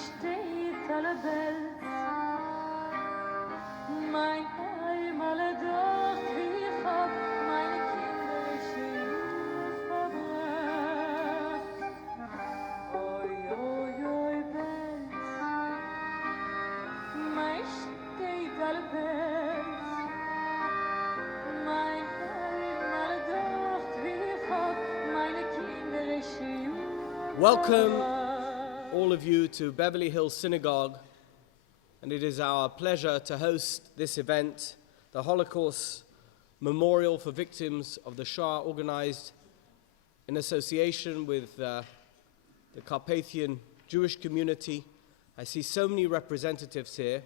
steht alle Welt, mein Heim alle dort, wie ich hab meine Kinder schön verbracht. Oi, oi, oi, Welt, mein steht alle Welt, mein Heim alle dort, wie ich hab meine Kinder schön verbracht. Welcome, all of you, to Beverly Hills Synagogue, and it is our pleasure to host this event, the Holocaust Memorial for Victims of the Shoah, organized in association with the Carpathian Jewish community. I see so many representatives here.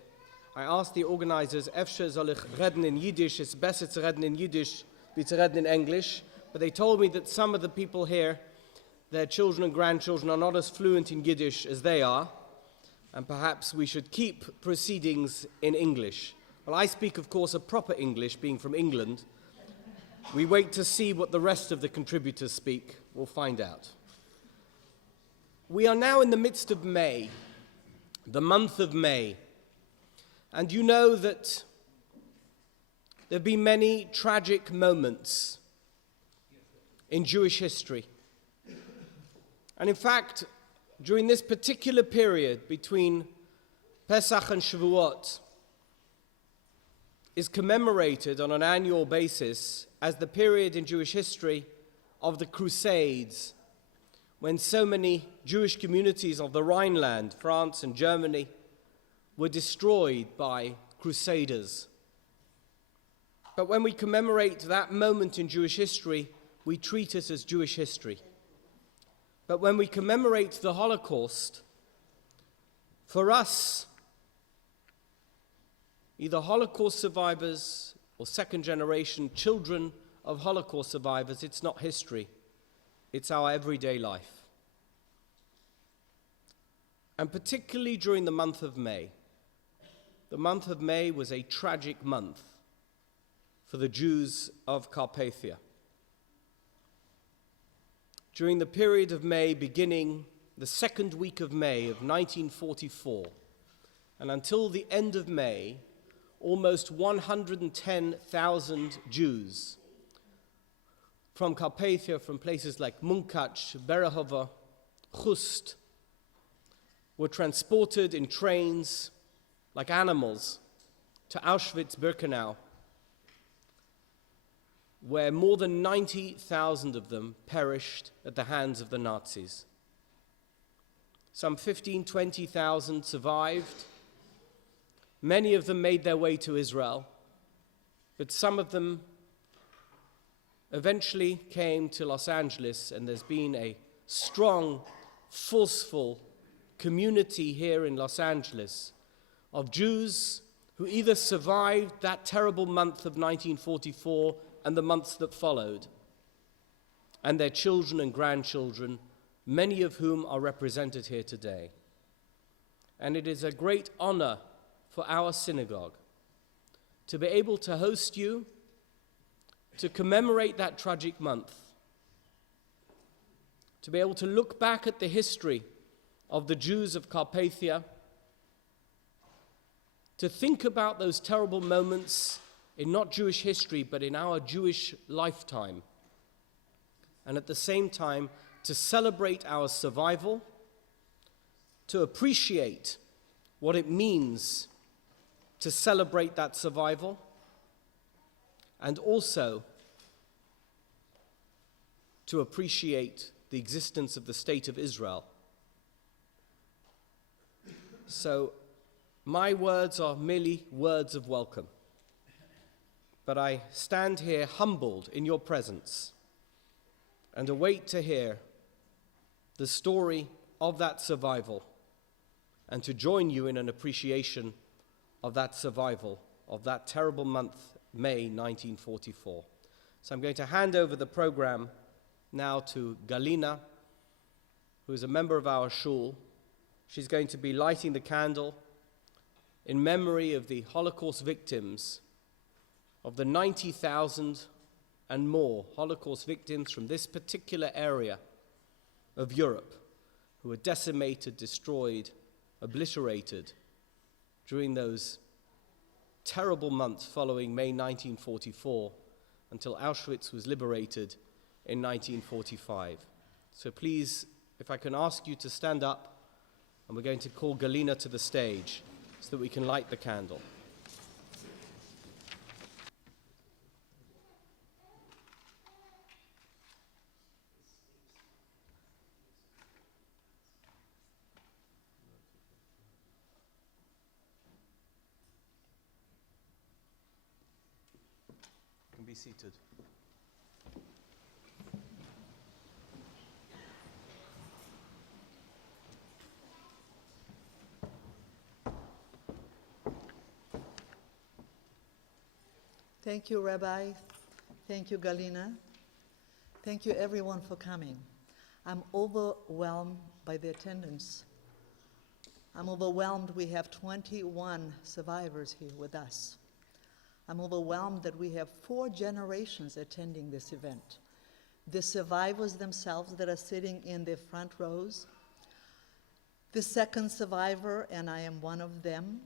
I asked the organizers, "Efshe soll ich reden in Yiddish? It's better to reden in Yiddish than to reden in English." But they told me that some of the people here, their children and grandchildren, are not as fluent in Yiddish as they are, and perhaps we should keep proceedings in English. Well, I speak, of course, a proper English, being from England. We wait to see what the rest of the contributors speak. We'll find out. We are now in the midst of May, the month of May, and you know that there have been many tragic moments in Jewish history. And in fact, during this particular period between Pesach and Shavuot is commemorated on an annual basis as the period in Jewish history of the Crusades, when so many Jewish communities of the Rhineland, France and Germany, were destroyed by crusaders. But when we commemorate that moment in Jewish history, we treat it as Jewish history. But when we commemorate the Holocaust, for us, either Holocaust survivors or second-generation children of Holocaust survivors, it's not history. It's our everyday life. And particularly during the month of May. The month of May was a tragic month for the Jews of Carpathia. During the period of May, beginning the second week of May of 1944, and until the end of May, almost 110,000 Jews from Carpathia, from places like Munkac, Berehova, Chust, were transported in trains like animals to Auschwitz-Birkenau, where more than 90,000 of them perished at the hands of the Nazis. Some 20,000 survived. Many of them made their way to Israel, but some of them eventually came to Los Angeles, and there's been a strong, forceful community here in Los Angeles of Jews who either survived that terrible month of 1944 and the months that followed, and their children and grandchildren, many of whom are represented here today. And it is a great honor for our synagogue to be able to host you, to commemorate that tragic month, to be able to look back at the history of the Jews of Carpathia, to think about those terrible moments in not Jewish history, but in our Jewish lifetime. And at the same time, to celebrate our survival, to appreciate what it means to celebrate that survival, and also to appreciate the existence of the State of Israel. So, my words are merely words of welcome. But I stand here humbled in your presence and await to hear the story of that survival and to join you in an appreciation of that survival of that terrible month, May 1944. So I'm going to hand over the program now to Galina, who is a member of our shul. She's going to be lighting the candle in memory of the Holocaust victims, of the 90,000 and more Holocaust victims from this particular area of Europe who were decimated, destroyed obliterated during those terrible months following May 1944 until Auschwitz was liberated in 1945. So please, if I can ask you to stand up, and we're going to call Galina to the stage so that we can light the candle. You can be seated. Thank you, Rabbi. Thank you, Galina. Thank you, everyone, for coming. I'm overwhelmed by the attendance. I'm overwhelmed we have 21 survivors here with us. I'm overwhelmed that we have 4 generations attending this event. The survivors themselves that are sitting in the front rows, the second survivor, and I am one of them,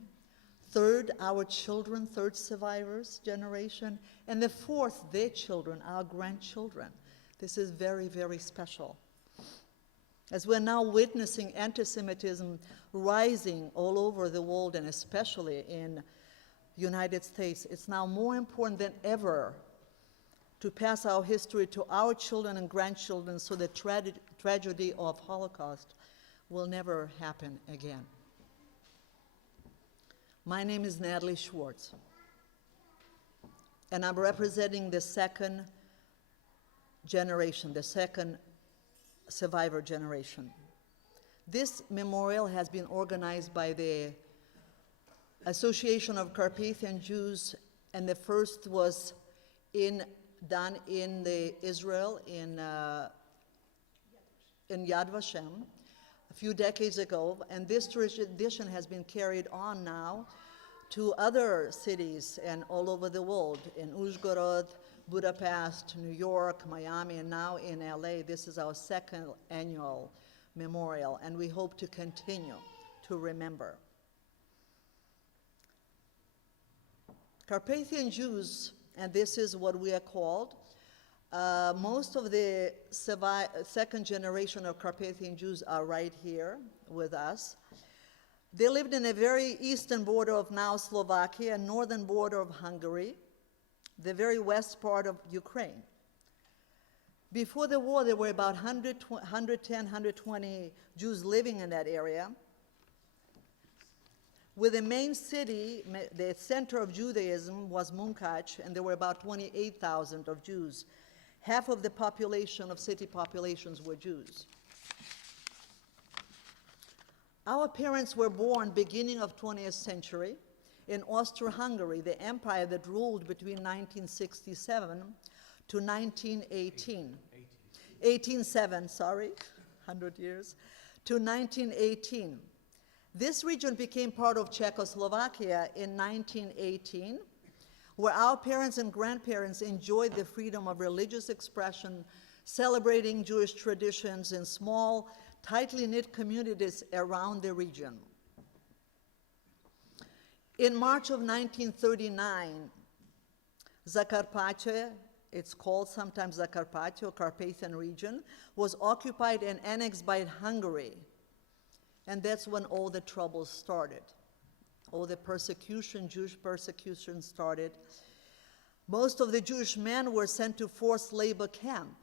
third, our children, third survivors generation, and the fourth, their children, our grandchildren. This is very, very special. As we're now witnessing anti-Semitism rising all over the world, and especially in the United States, it's now more important than ever to pass our history to our children and grandchildren so the tragedy of Holocaust will never happen again. My name is Natalie Schwartz, and I'm representing the second generation, the second survivor generation. This memorial has been organized by the Association of Carpathian Jews, and the first was done in Israel, in Yad Vashem, a few decades ago, and this tradition has been carried on now to other cities and all over the world, in Uzhgorod, Budapest, New York, Miami, and now in LA. This is our second annual memorial, and we hope to continue to remember. Carpathian Jews, and this is what we are called, most of the second generation of Carpathian Jews are right here with us. They lived in the very eastern border of now Slovakia, northern border of Hungary, the very west part of Ukraine. Before the war, there were about 110, 120 Jews living in that area, with the main city, the center of Judaism was Munkac, and there were about 28,000 of Jews. Half of the population of city populations were Jews. Our parents were born beginning of 20th century in Austro-Hungary, the empire that ruled between 1967 to 1918. 1807, sorry, 100 years, to 1918. This region became part of Czechoslovakia in 1918, where our parents and grandparents enjoyed the freedom of religious expression, celebrating Jewish traditions in small, tightly knit communities around the region. In March of 1939, Zakarpattia, it's called sometimes Zakarpattia or Carpathian region, was occupied and annexed by Hungary. And that's when all the troubles started. All the persecution, Jewish persecution started. Most of the Jewish men were sent to forced labor camp.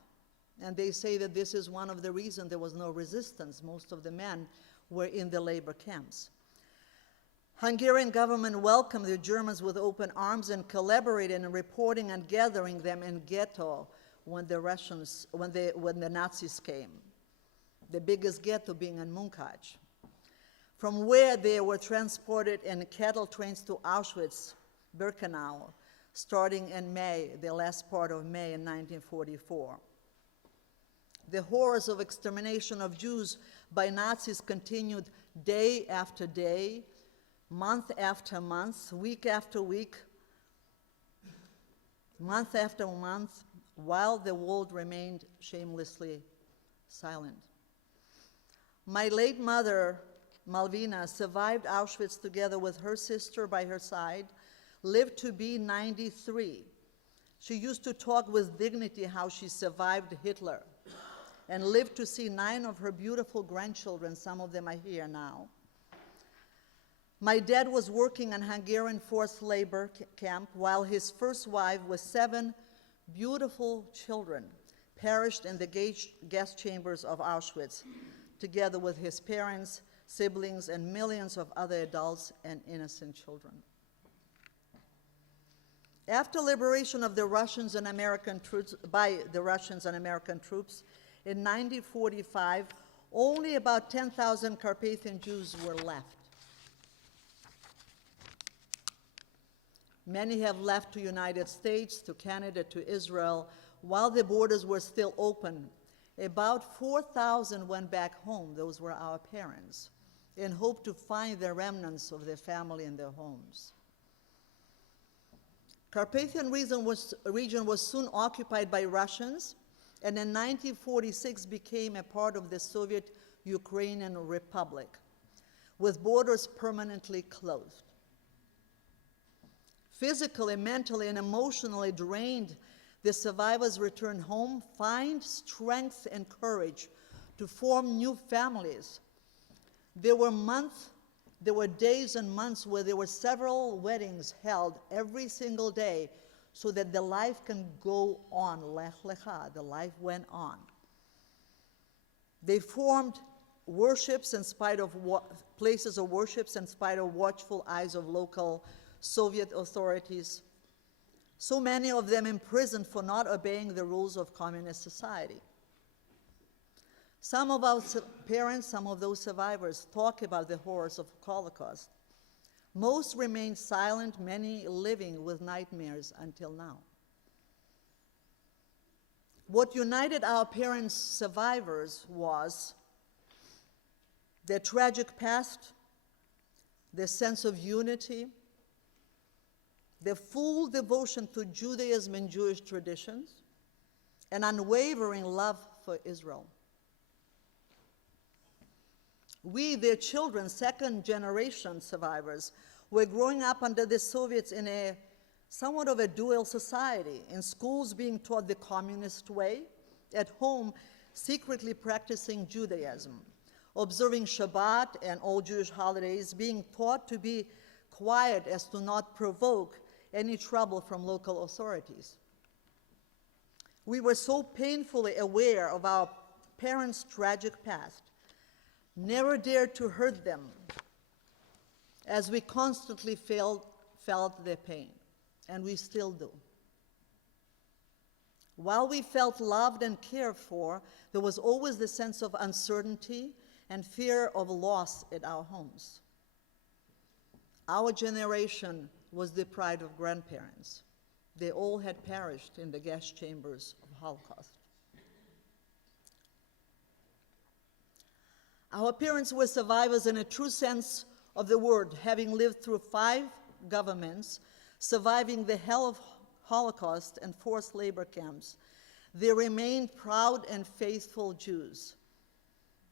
And they say that this is one of the reasons there was no resistance. Most of the men were in the labor camps. Hungarian government welcomed the Germans with open arms and collaborated in reporting and gathering them in ghetto when the Nazis came. The biggest ghetto being in Munkac, from where they were transported in cattle trains to Auschwitz, Birkenau, starting in May, the last part of May in 1944. The horrors of extermination of Jews by Nazis continued day after day, month after month, week after week, month after month, while the world remained shamelessly silent. My late mother Malvina, survived Auschwitz together with her sister by her side, lived to be 93. She used to talk with dignity how she survived Hitler and lived to see 9 of her beautiful grandchildren. Some of them are here now. My dad was working in Hungarian forced labor camp while his first wife with 7 beautiful children perished in the gas chambers of Auschwitz, together with his parents, siblings, and millions of other adults and innocent children. After liberation of the Russians and American troops, by the Russians and American troops in 1945, only about 10,000 Carpathian Jews were left. Many have left to United States, to Canada, to Israel, while the borders were still open. About 4,000 went back home, those were our parents, in hope to find the remnants of their family in their homes. Carpathian region was soon occupied by Russians, and in 1946 became a part of the Soviet Ukrainian Republic, with borders permanently closed. Physically, mentally, and emotionally drained, the survivors returned home, find strength and courage to form new families. There were days and months where there were several weddings held every single day so that the life can go on, lech lecha, the life went on. They formed worships in spite of places of worships in spite of watchful eyes of local Soviet authorities. So many of them imprisoned for not obeying the rules of communist society. Some of our parents, some of those survivors, talk about the horrors of the Holocaust. Most remain silent, many living with nightmares until now. What united our parents' survivors was their tragic past, their sense of unity, their full devotion to Judaism and Jewish traditions, and unwavering love for Israel. We, their children, second-generation survivors, were growing up under the Soviets in a somewhat of a dual society, in schools being taught the communist way, at home secretly practicing Judaism, observing Shabbat and all Jewish holidays, being taught to be quiet as to not provoke any trouble from local authorities. We were so painfully aware of our parents' tragic past, never dared to hurt them, as we constantly felt their pain, and we still do. While we felt loved and cared for, there was always the sense of uncertainty and fear of loss at our homes. Our generation was deprived of grandparents. They all had perished in the gas chambers of Holocaust. Our parents were survivors in a true sense of the word, having lived through 5 governments, surviving the hell of Holocaust and forced labor camps. They remained proud and faithful Jews,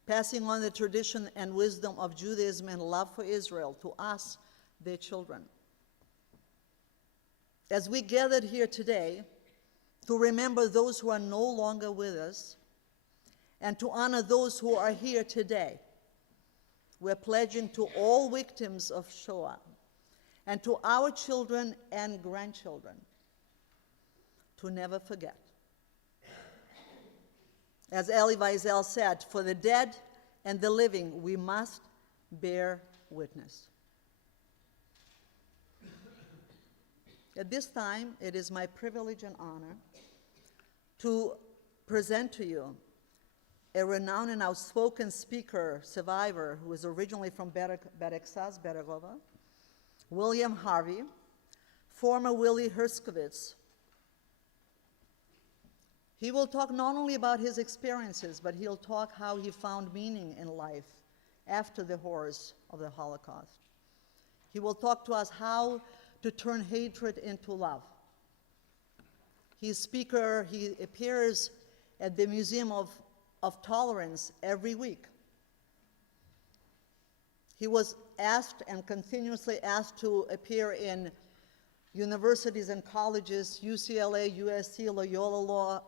passing on the tradition and wisdom of Judaism and love for Israel to us, their children. As we gathered here today to remember those who are no longer with us and to honor those who are here today, we're pledging to all victims of Shoah and to our children and grandchildren to never forget. As Elie Wiesel said, for the dead and the living, we must bear witness. At this time, it is my privilege and honor to present to you a renowned and outspoken speaker, survivor, who is originally from Bereksas, Beregova, William Harvey, former Willie Herskowitz. He will talk not only about his experiences, but he'll talk how he found meaning in life after the horrors of the Holocaust. He will talk to us how to turn hatred into love. He's a speaker, he appears at the Museum of Tolerance every week. He was asked and continuously asked to appear in universities and colleges, UCLA, USC, Loyola Law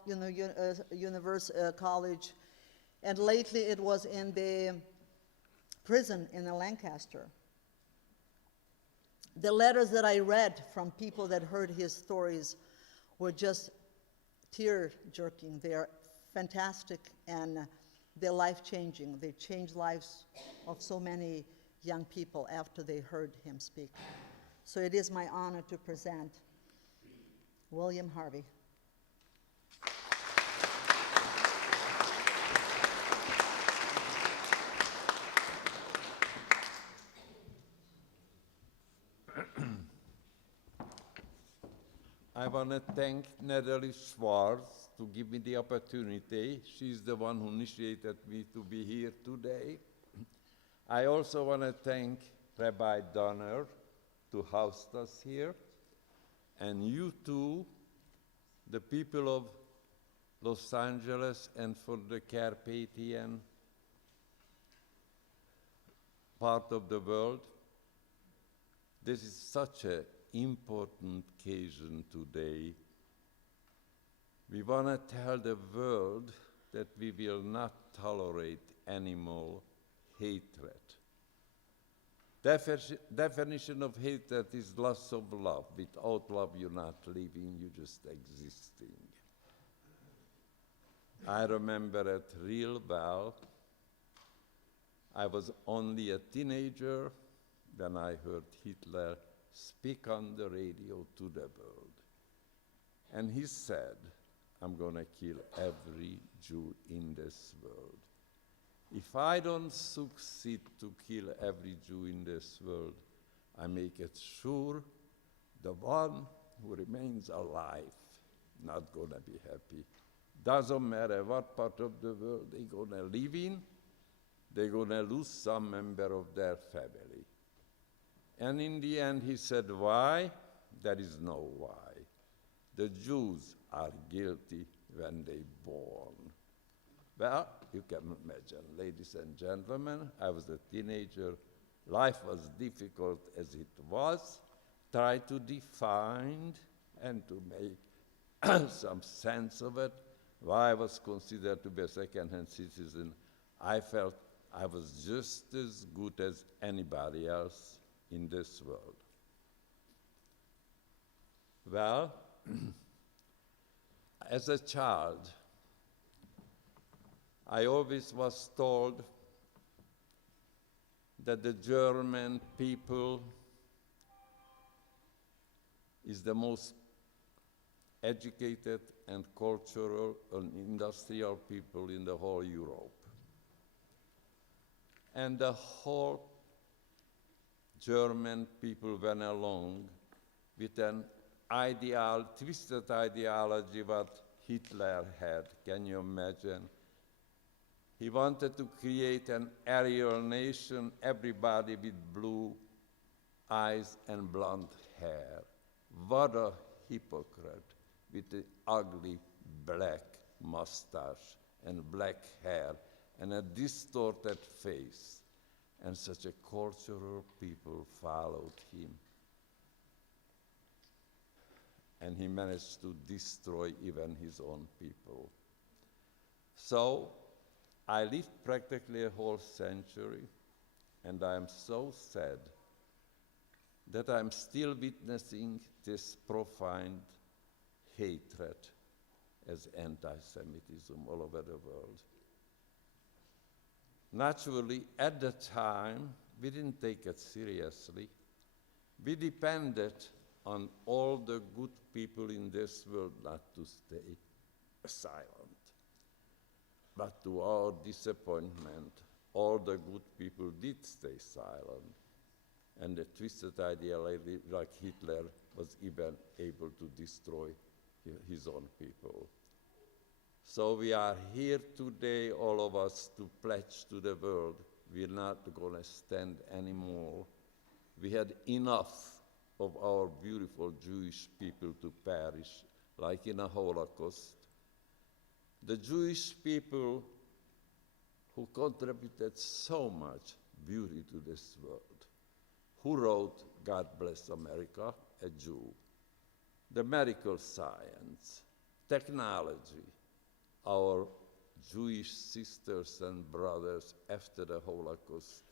College, and lately it was in the prison in Lancaster. The letters that I read from people that heard his stories were just tear-jerking. They are fantastic and they're life-changing. They changed lives of so many young people after they heard him speak. So it is my honor to present William Harvey. I want to thank Natalie Schwartz to give me the opportunity. She's the one who initiated me to be here today. I also want to thank Rabbi Donner to host us here, and you too, the people of Los Angeles and for the Carpathian part of the world. This is such an important occasion today. We want to tell the world that we will not tolerate any more hatred. Definition of hatred is loss of love. Without love, you're not living, you're just existing. I remember it real well. I was only a teenager when I heard Hitler speak on the radio to the world. And he said, I'm going to kill every Jew in this world. If I don't succeed to kill every Jew in this world, I make it sure the one who remains alive not going to be happy. Doesn't matter what part of the world they're going to live in, they're going to lose some member of their family. And in the end, he said, why? There is no why. The Jews are guilty when they born. Well, you can imagine, ladies and gentlemen, I was a teenager. Life was difficult as it was. Try to define and to make some sense of it. Why I was considered to be a second-hand citizen, I felt I was just as good as anybody else in this world. Well, as a child, I always was told that the German people is the most educated and cultural and industrial people in the whole Europe. And the whole German people went along with an twisted ideology what Hitler had. Can you imagine? He wanted to create an Aryan nation, everybody with blue eyes and blonde hair. What a hypocrite with the ugly black mustache and black hair and a distorted face. And such a cultural people followed him. And he managed to destroy even his own people. So I lived practically a whole century, and I am so sad that I'm still witnessing this profound hatred as anti-Semitism all over the world. Naturally, at the time, we didn't take it seriously. We depended on all the good people in this world not to stay silent. But to our disappointment, all the good people did stay silent. And the twisted ideology like Hitler was even able to destroy his own people. So we are here today, all of us, to pledge to the world we're not going to stand anymore. We had enough of our beautiful Jewish people to perish, like in a Holocaust. The Jewish people who contributed so much beauty to this world. Who wrote God Bless America? A Jew. The medical science, technology, our Jewish sisters and brothers after the Holocaust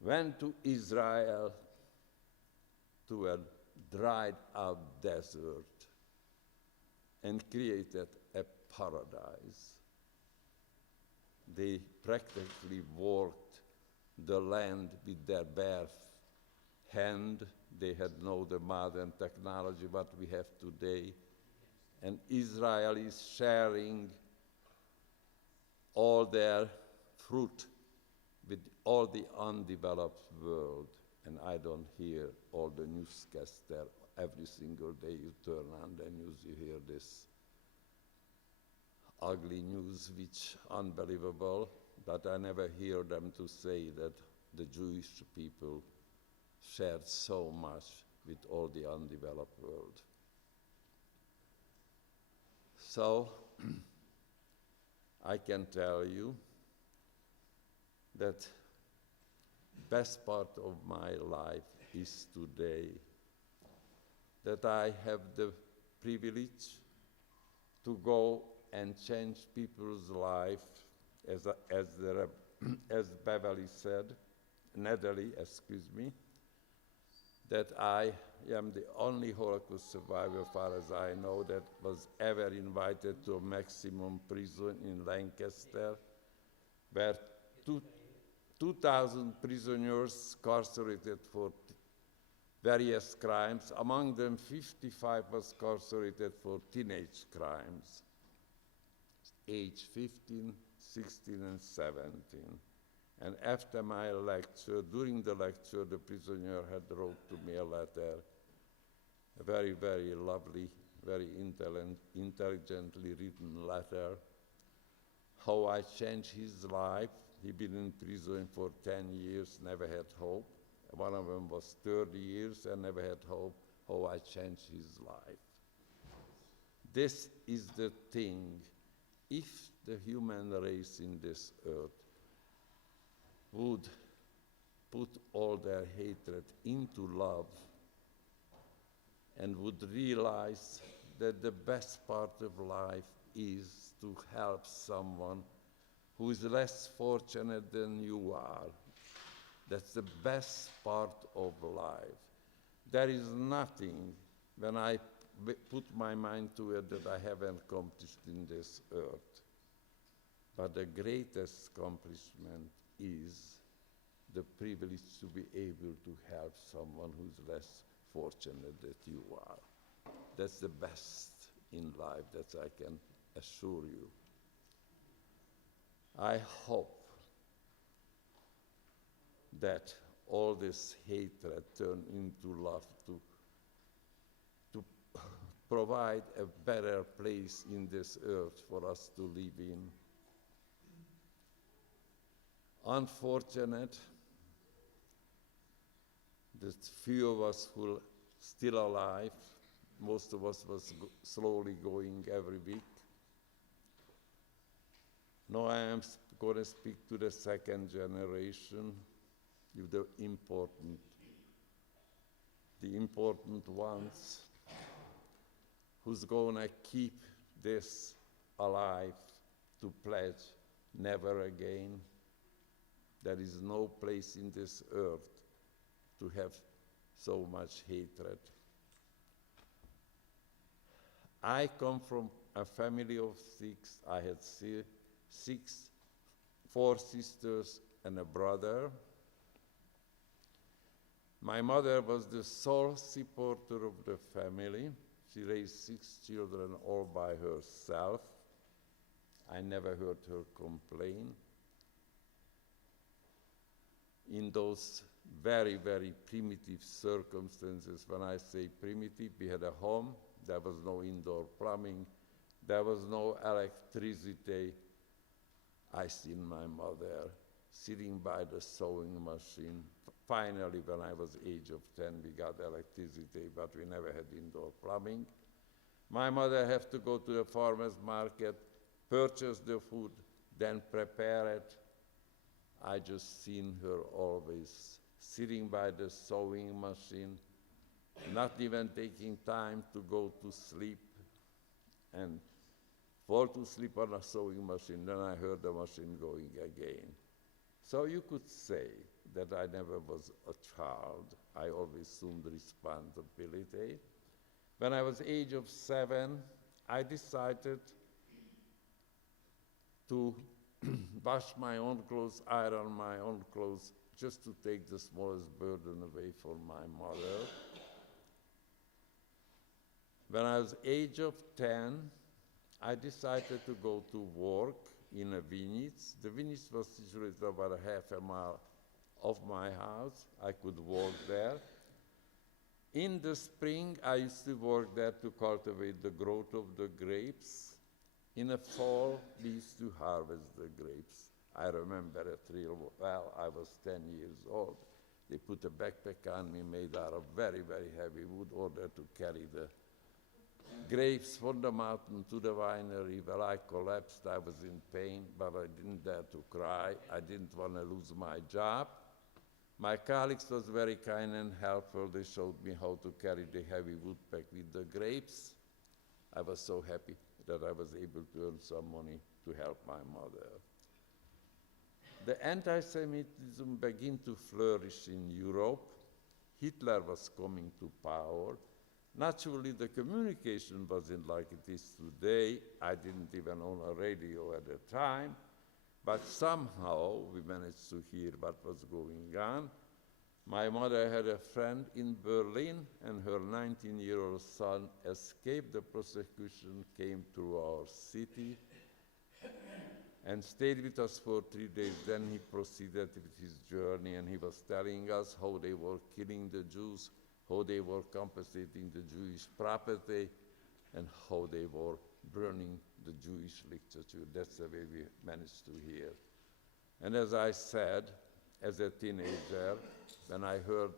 went to Israel, to a dried out desert, and created a paradise. They practically worked the land with their bare hand. They had no the modern technology what we have today. And Israel is sharing all their fruit with all the undeveloped world. And I don't hear all the newscasts there. Every single day you turn on the news, you hear this ugly news, which unbelievable, that I never hear them to say that the Jewish people shared so much with all the undeveloped world. So, I can tell you that best part of my life is today, that I have the privilege to go and change people's life, as Beverly said, Natalie, excuse me, that I am the only Holocaust survivor, as far as I know, that was ever invited to a maximum prison in Lancaster, where 2,000 prisoners incarcerated for various crimes. Among them, 55 was incarcerated for teenage crimes, age 15, 16, and 17. And after my lecture, during the lecture, the prisoner had wrote to me a letter, a very, very lovely, very intelligently written letter, how I changed his life. He'd been in prison for 10 years, never had hope. One of them was 30 years and never had hope, how I changed his life. This is the thing. If the human race in this earth would put all their hatred into love and would realize that the best part of life is to help someone who is less fortunate than you are. That's the best part of life. There is nothing, when I put my mind to it, that I haven't accomplished in this earth. But the greatest accomplishment is the privilege to be able to help someone who's less fortunate than you are. That's the best in life, that I can assure you. I hope that all this hatred turn into love to provide a better place in this earth for us to live in. Unfortunate that few of us who are still alive, most of us was slowly going every week. Now I am going to speak to the second generation, the important ones, who's going to keep this alive, to pledge never again. There is no place in this earth to have so much hatred. I come from a family of 6. I had 4 sisters and a brother. My mother was the sole supporter of the family. She raised 6 children all by herself. I never heard her complain. In those very, very primitive circumstances, when I say primitive, we had a home, there was no indoor plumbing, there was no electricity. I seen my mother sitting by the sewing machine. Finally, when I was age of 10, we got electricity, but we never had indoor plumbing. My mother had to go to the farmer's market, purchase the food, then prepare it. I just seen her always sitting by the sewing machine, not even taking time to go to sleep, and fall to sleep on a sewing machine. Then I heard the machine going again. So you could say that I never was a child. I always assumed responsibility. When I was age of 7, I decided to wash my own clothes, iron my own clothes, just to take the smallest burden away from my mother. When I was age of 10, I decided to go to work in a vineyards. The vineyards was situated about a half a mile of my house. I could work there. In the spring, I used to work there to cultivate the growth of the grapes. In the fall, we used to harvest the grapes. I remember it real well. I was 10 years old. They put a backpack on me made out of very, very heavy wood in order to carry the grapes from the mountain to the winery. Well, I collapsed. I was in pain, but I didn't dare to cry. I didn't want to lose my job. My colleagues was very kind and helpful. They showed me how to carry the heavy wood pack with the grapes. I was so happy that I was able to earn some money to help my mother. The anti-Semitism began to flourish in Europe. Hitler was coming to power. Naturally, the communication wasn't like it is today. I didn't even own a radio at the time, but somehow we managed to hear what was going on. My mother had a friend in Berlin, and her 19-year-old son escaped the prosecution, came to our city, and stayed with us for 3 days. Then he proceeded with his journey, and he was telling us how they were killing the Jews, how they were compensating the Jewish property, and how they were burning the Jewish literature. That's the way we managed to hear. And as I said, as a teenager, when I heard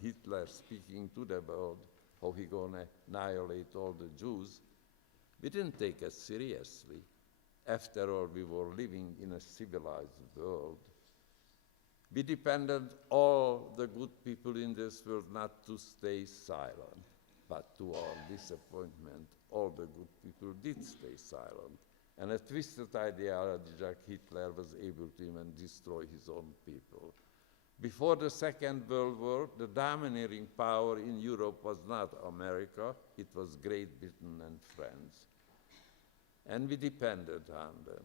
Hitler speaking to the world, how he gonna annihilate all the Jews, we didn't take it seriously. After all, we were living in a civilized world. We depended all the good people in this world not to stay silent, but to our disappointment, all the good people did stay silent. And a twisted ideology, Hitler was able to even destroy his own people. Before the Second World War, the dominating power in Europe was not America, it was Great Britain and France. And we depended on them.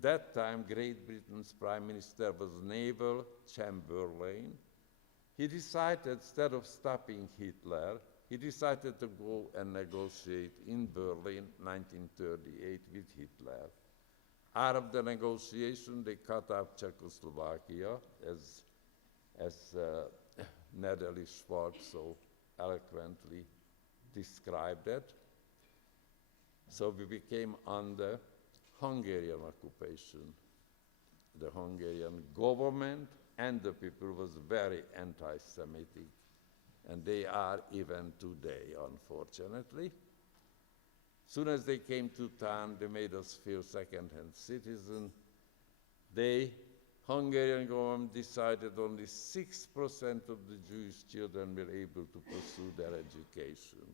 That time, Great Britain's Prime Minister was Neville Chamberlain. He decided, instead of stopping Hitler, he decided to go and negotiate in Berlin, 1938, with Hitler. Out of the negotiation, they cut off Czechoslovakia, as Natalie Schwartz so eloquently described it. So we became under Hungarian occupation. The Hungarian government and the people was very anti-Semitic, and they are even today, unfortunately. Soon as they came to town, they made us feel second-hand citizen. Hungarian government decided only 6% of the Jewish children were able to pursue their education.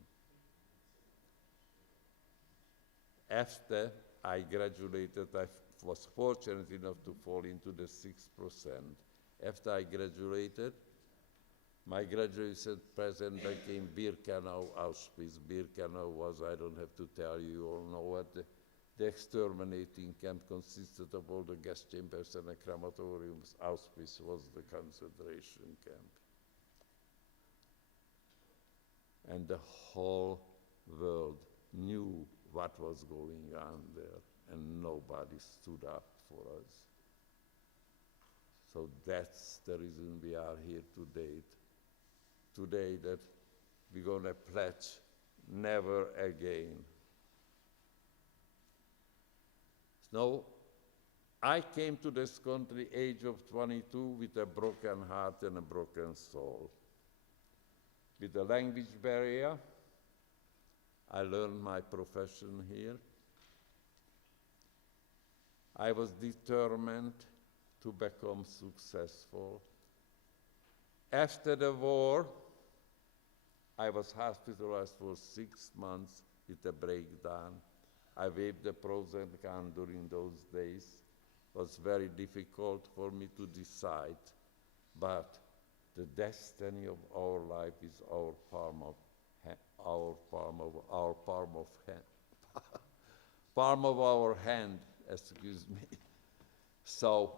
After I graduated, I was fortunate enough to fall into the 6%. After I graduated, my graduation present became Birkenau, Auschwitz. Birkenau was, I don't have to tell you, you all know what the exterminating camp consisted of all the gas chambers and the crematoriums. Auschwitz was the concentration camp. And the whole world knew what was going on there, and nobody stood up for us. So that's the reason we are here today. Today that we're going to pledge never again. So I came to this country age of 22 with a broken heart and a broken soul. With the language barrier, I learned my profession here. I was determined to become successful. After the war, I was hospitalized for 6 months with a breakdown. I waved the pros and cons during those days. It was very difficult for me to decide, but the destiny of our life is our palm of our hand, excuse me. So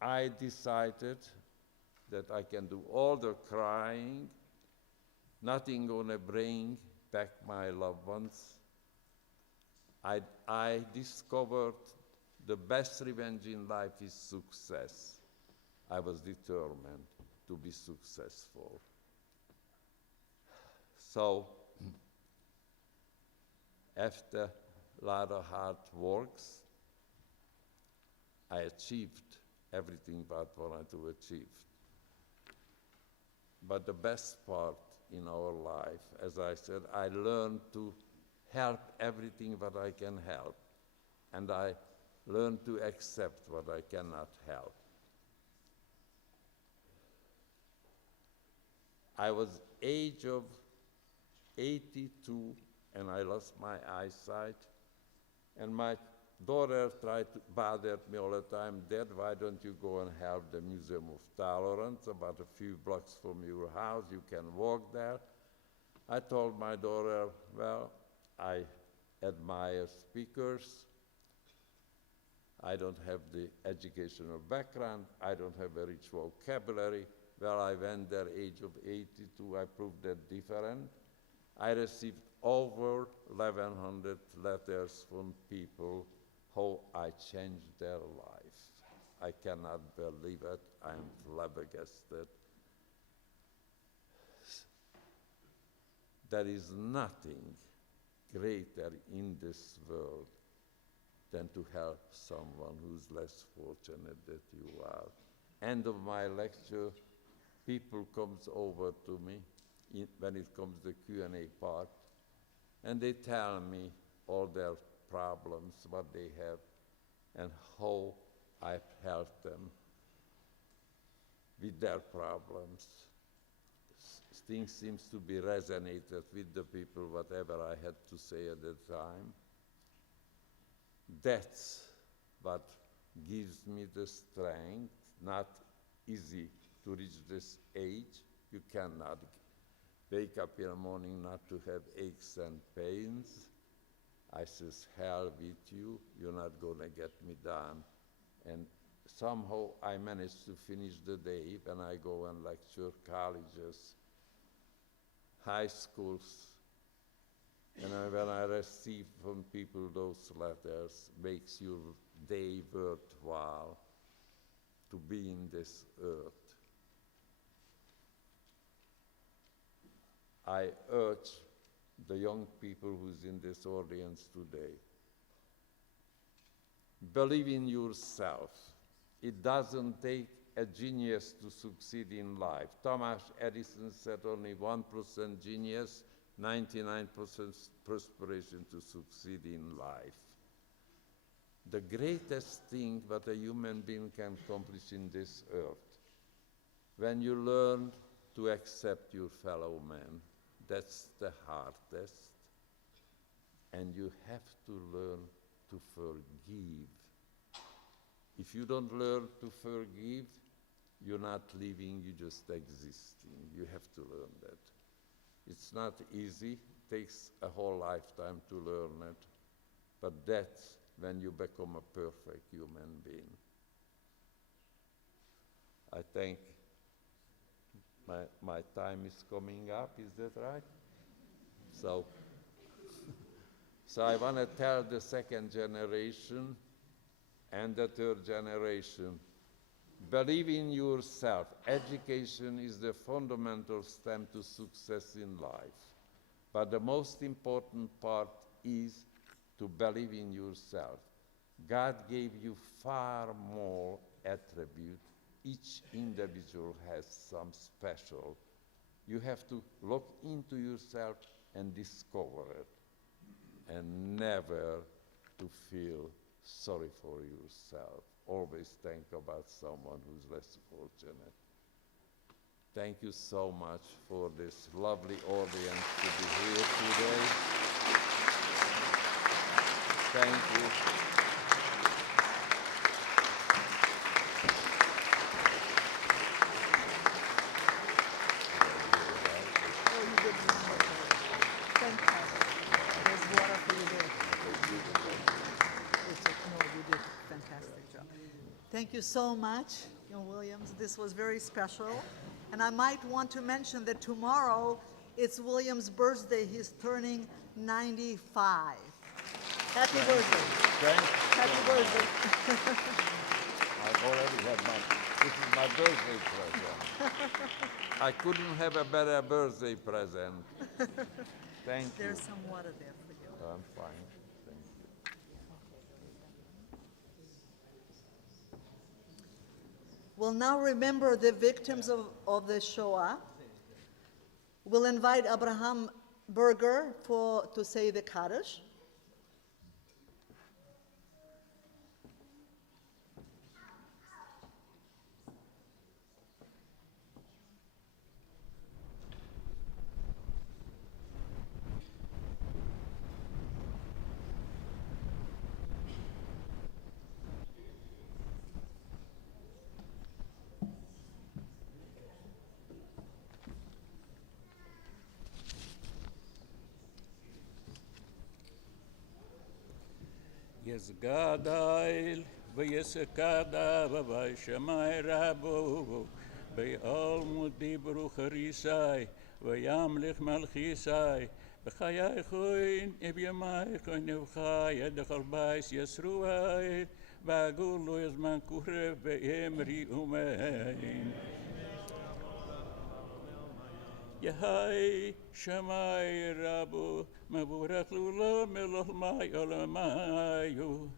I decided that I can do all the crying, nothing gonna bring back my loved ones. I discovered the best revenge in life is success. I was determined to be successful. So, after a lot of hard works, I achieved everything that I wanted to achieve. But the best part in our life, as I said, I learned to help everything that I can help, and I learned to accept what I cannot help. I was age of 82 and I lost my eyesight, and my daughter tried to bother me all the time, Dad, why don't you go and help the Museum of Tolerance about a few blocks from your house, you can walk there. I told my daughter, well, I admire speakers, I don't have the educational background, I don't have a rich vocabulary. Well, I went there age of 82, I proved that different. I received over 1,100 letters from people how I changed their life. I cannot believe it, I'm flabbergasted. There is nothing greater in this world than to help someone who's less fortunate than you are. End of my lecture, people comes over to me when it comes to the Q&A part, and they tell me all their problems, what they have, and how I've helped them with their problems. Things seems to be resonated with the people, whatever I had to say at the time. That's what gives me the strength, not easy to reach this age. You cannot wake up in the morning not to have aches and pains. I says, hell with you, you're not gonna get me done. And somehow I managed to finish the day when I go and lecture colleges, high schools, and when I receive from people those letters, makes your day worthwhile to be in this earth. I urge the young people who's in this audience today, believe in yourself. It doesn't take a genius to succeed in life. Thomas Edison said only 1% genius, 99% perspiration to succeed in life. The greatest thing that a human being can accomplish in this earth, when you learn to accept your fellow man, that's the hardest. And you have to learn to forgive. If you don't learn to forgive, you're not living, you're just existing. You have to learn that. It's not easy, it takes a whole lifetime to learn it, but that's when you become a perfect human being. I think my time is coming up, is that right? So I want to tell the second generation and the third generation, believe in yourself. Education is the fundamental step to success in life. But the most important part is to believe in yourself. God gave you far more attributes. Each individual has some special. You have to look into yourself and discover it, and never to feel sorry for yourself. Always think about someone who's less fortunate. Thank you so much for this lovely audience to be here today. Thank you. Oh, you did wonderful. Fantastic. There's water for you there. No, you did a fantastic job. Thank you so much, Young Williams. This was very special. And I might want to mention that tomorrow it's William's birthday. He's turning 95. Happy birthday. Thanks. Happy birthday. I already had this is my birthday present. I couldn't have a better birthday present. Thank you. There's some water there for you. I'm fine. Thank you. We'll now remember the victims of the Shoah. We'll invite Abraham Berger to say the Kaddish. Yesgadail, v'yesekada, v'vayshamay rabo, v'yalmu dibru charisai, v'yamlich malchisai, v'chayai choin, ibyamai choin nevchai, edechal bais yesruai, v'agulu yezman kurev, v'emri umein. Yahai Shamai Rabu Maburak Lula Melomai Olamayu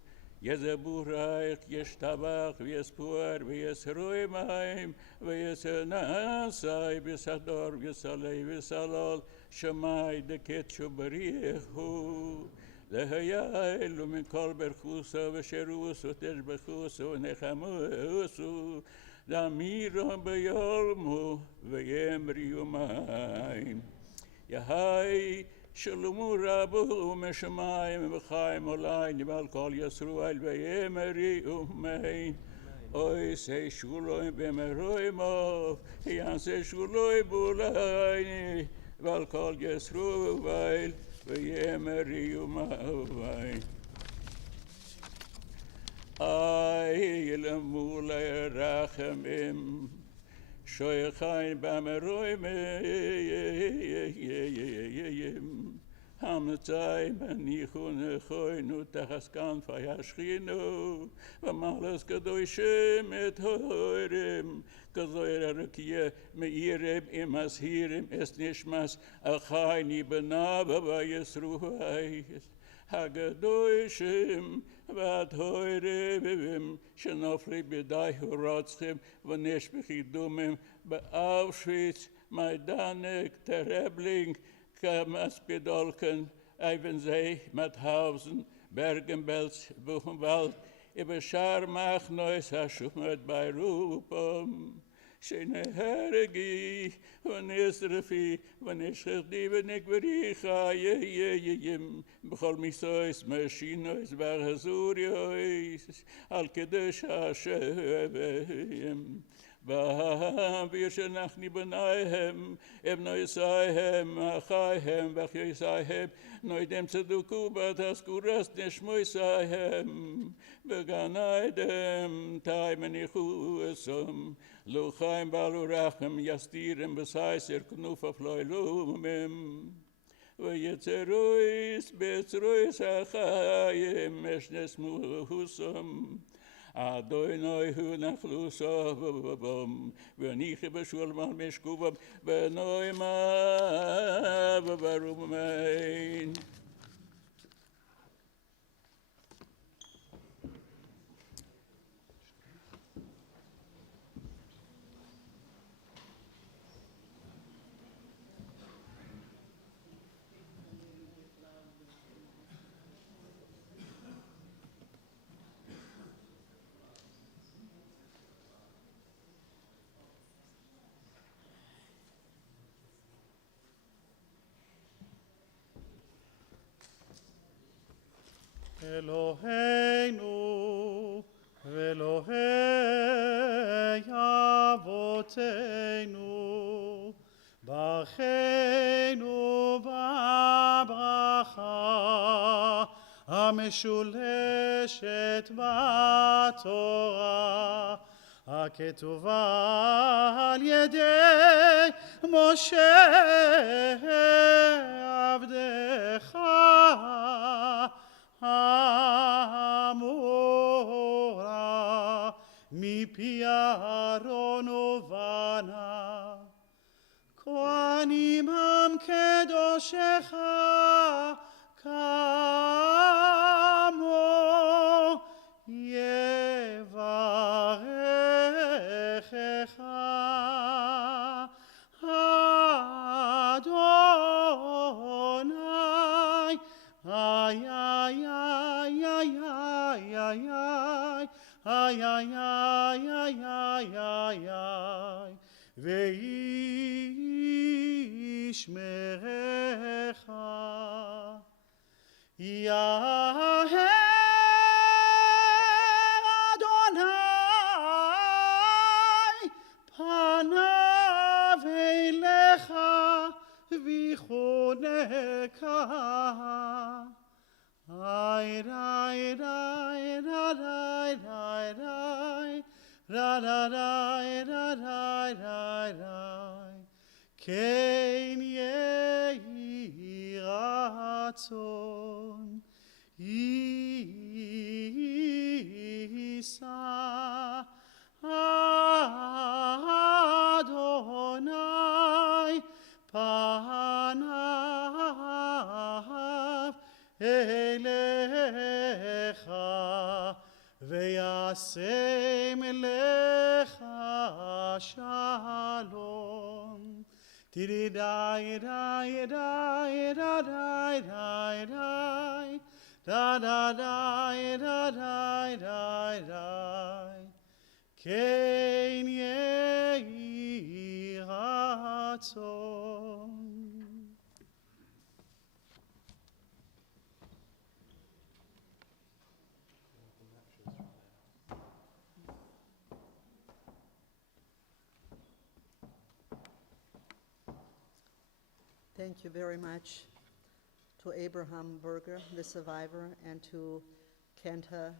Yezaburach Yeshtabach Yespuar Yesruimaim Yesenasai Visador Visalei Visalol Shamai de Ketchubarihu Lehayai Lumin Kolberchusa Vesherus Uteshbechusu Nechamusu Damiram beyolmu v'yemri umayim. Yahai shalomu rabu meshamayim v'chaim olay nibal kol Yisrael v'yemri umayim. Oy se shuloi b'meroimov, yan se shuloi bulayni v'al kol Yisrael v'yemri umayim. Ay lemule rachamim shoychain b'meroim hamtzai manichun choinu tachaskan fayashchinu v'malas kadoshim et hoirim kazoyer rakia meirem imashirim es nishmas achayni benav v'yesruhai Hagadoshim v'adhoirevim shenofli b'day horotzchim v'nesh b'chidumim b'Auschwitz, Majdanek, Terebling, Kamas-Bedolken, Eivensee, Mauthausen, Bergen-Belsen, Buchenwald, Ibeshar Machnois Hashumet bei Rupam. Shene heregi, van Israfi, van Ishchdi, van Ikvericha, yem, b'chol misois, machinois, barhazuriois, al kedesh Hashem. V'ham v'yeshenachni b'naihem, ebnoisaihem, achaihem, v'chyoisaihem, noidem tzeduku b'taskuras neshmoisaihem, v'ganaidem taimenichuesum, Luchaim balurachem yastirem b'saiser knufa floilumim, v'yetzerois betzrois achayim meshnes muhusam, Adonai hu nachlusam, v'niche b'shulman meshkuvam, v'noima v'barumain. אלוהינו ואלוהי אבותינו, ברכנו בברכה המשולשת בתורה, הכתובה על ידי משה עבדך, אמורה מפי אהרון ובניו, כהנים עם קדושך כמו יברכך אדוני, איי איי איי איי איי איי איי איי איי איי איי וישמרך. יהא אדוני פניו אליך ויחונקה. Rai rai rai rai rai rai rai rai rai rai rai rai Ken yehi ratzon Isa Adonai panav Elecha v'yasem lecha shalom. Tididai dai dai dai dai dai dai da da dai da dai dai dai. Ken yehi ratzon. Thank you very much to Abraham Berger, the survivor, and to Kenta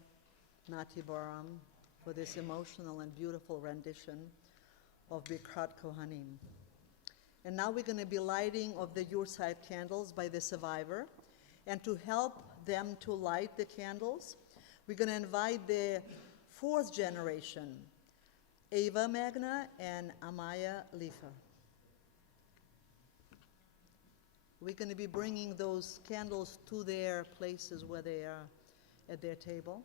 Nati-Baram for this emotional and beautiful rendition of Birkat Kohanim. And now we're going to be lighting of the Yurside candles by the survivor. And to help them to light the candles, we're going to invite the fourth generation, Ava Magna and Amaya Lifa. We're going to be bringing those candles to their places where they are at their table.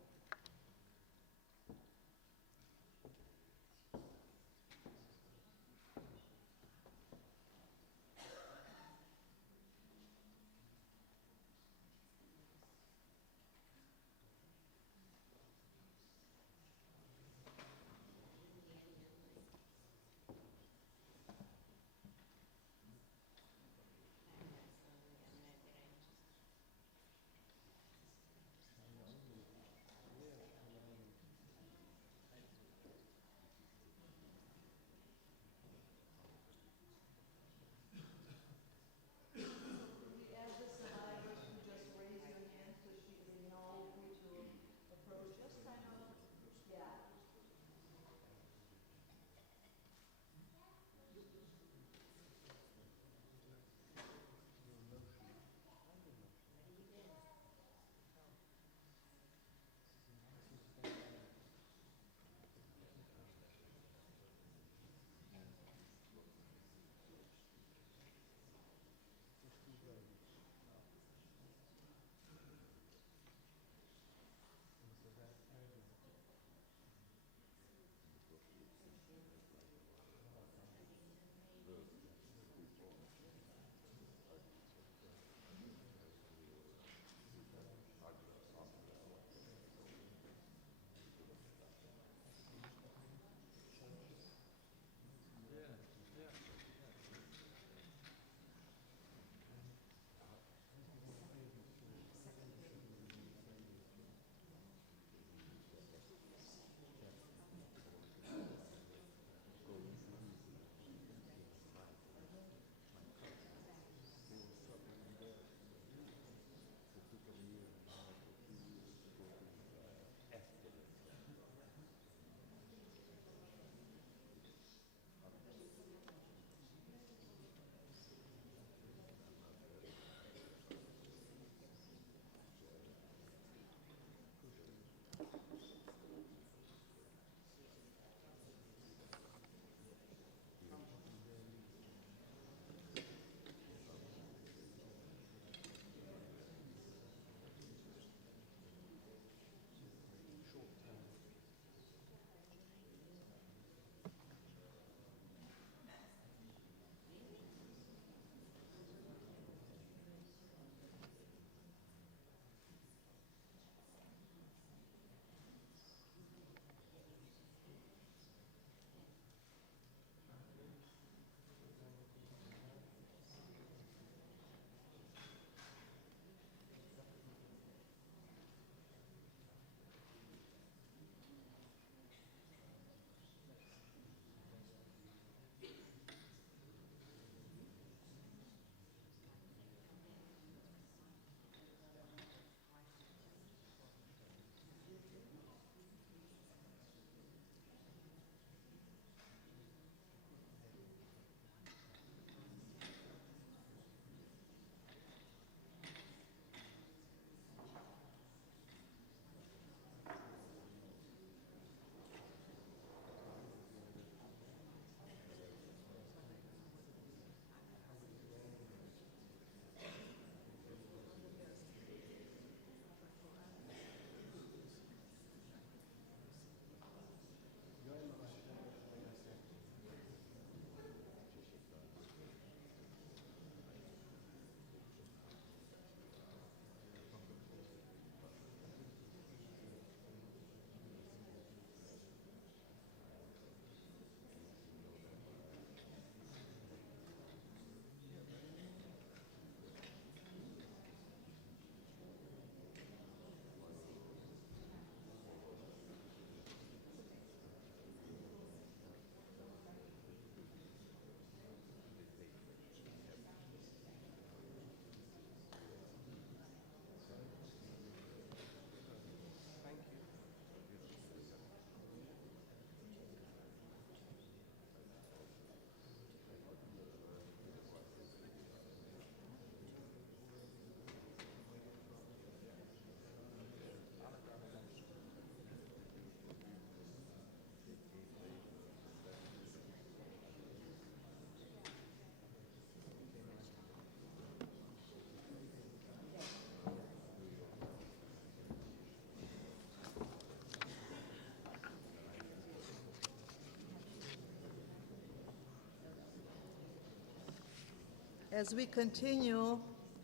As we continue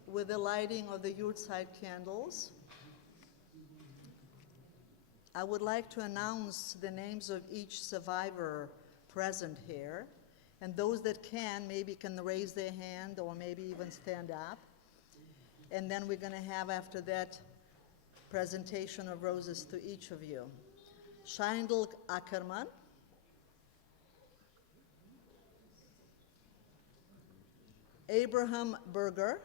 with the lighting of the Yurtside candles, I would like to announce the names of each survivor present here, and those that can maybe can raise their hand or maybe even stand up. And then we're going to have after that presentation of roses to each of you. Shaindl Ackerman, Abraham Berger,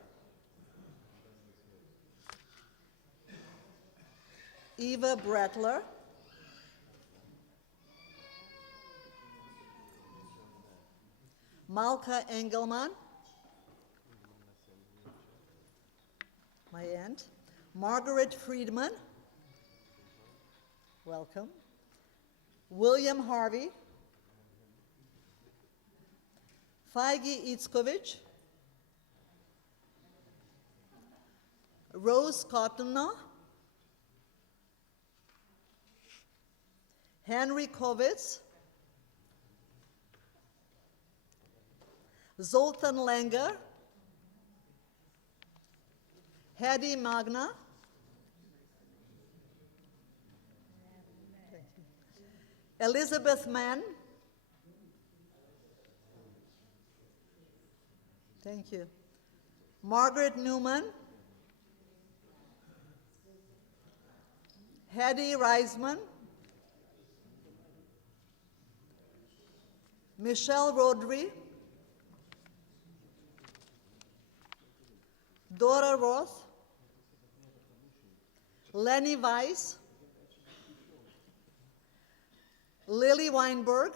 Eva Brettler, Malka Engelman, my aunt, Margaret Friedman, welcome, William Harvey, Feige Itzkovich, Rose Cottoner, Henry Kovitz, Zoltan Langer, Hedy Magna, Elizabeth Mann, thank you, Margaret Newman, Hedy Reisman, Michelle Rodri, Dora Roth, Lenny Weiss, Lily Weinberg,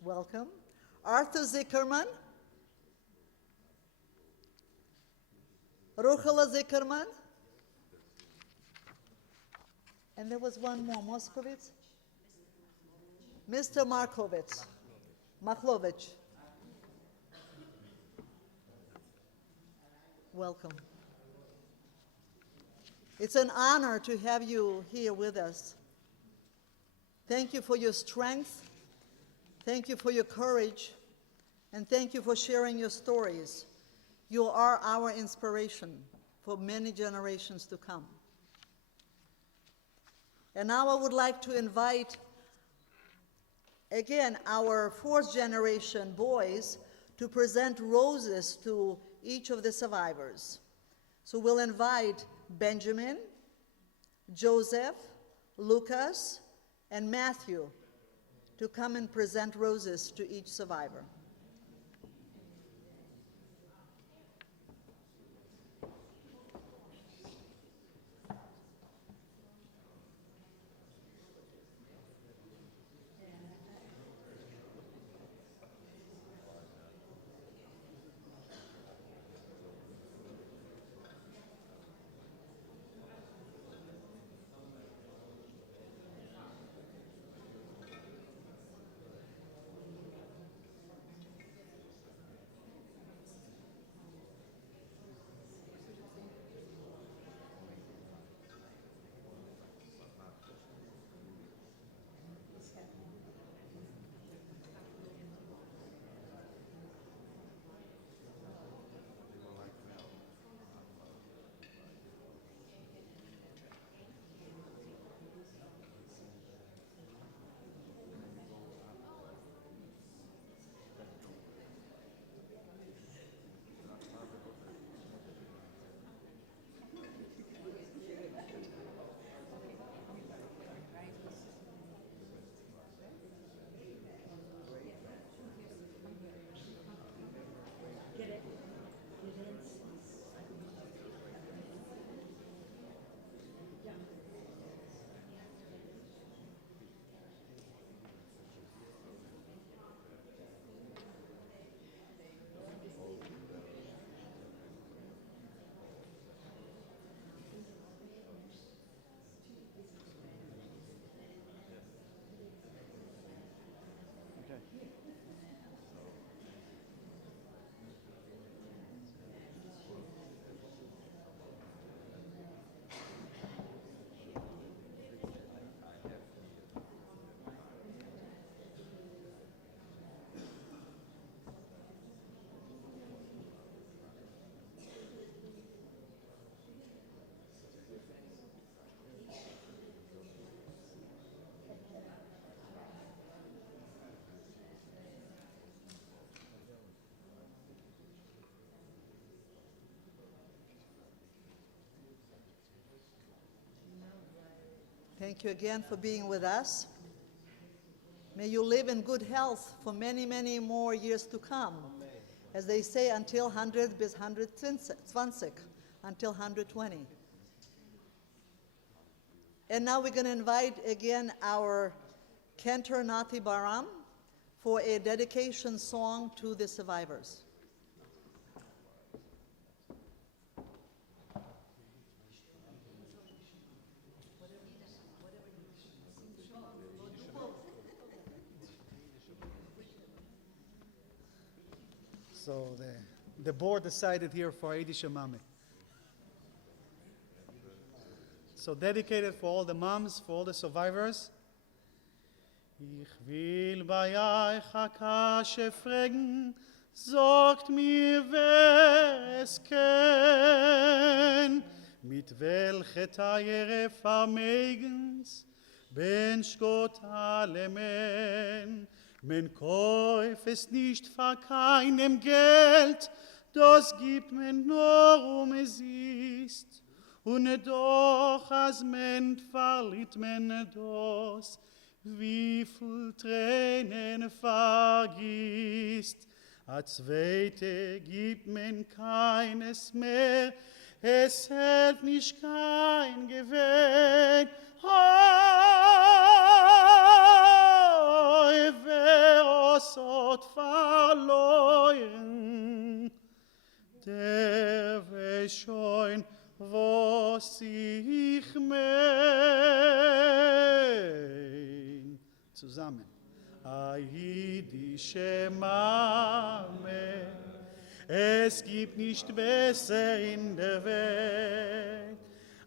welcome, Arthur Zickerman, Ruchala Zickerman, and there was one more, Moskowitz, Mr. Machlovich. Welcome. It's an honor to have you here with us. Thank you for your strength, thank you for your courage, and thank you for sharing your stories. You are our inspiration for many generations to come. And now I would like to invite, again, our fourth generation boys to present roses to each of the survivors. So we'll invite Benjamin, Joseph, Lucas, and Matthew to come and present roses to each survivor. Thank you again for being with us. May you live in good health for many, many more years to come. As they say, until 100 bis 120, until 120. And now we're going to invite again our cantor Nati Baram for a dedication song to the survivors. So the board decided here for Eidi Shemame. So dedicated for all the moms, for all the survivors. Ich will bei euch a Kasche fragen, sagt mir, wer es kennt, mit welche Teiere vermegens, bench Gott alle men. Men kauf es nicht für keinem Geld, das gibt men nur es ist. Und doch, als men verliert men das, wie viel Tränen vergisst. A zweite gibt men keines mehr, es hält nicht kein Gewinn. Wer es hat verloren, der weiß schon, was ich mein. Zusammen. Aidische Mame, es gibt nicht besser in der Welt.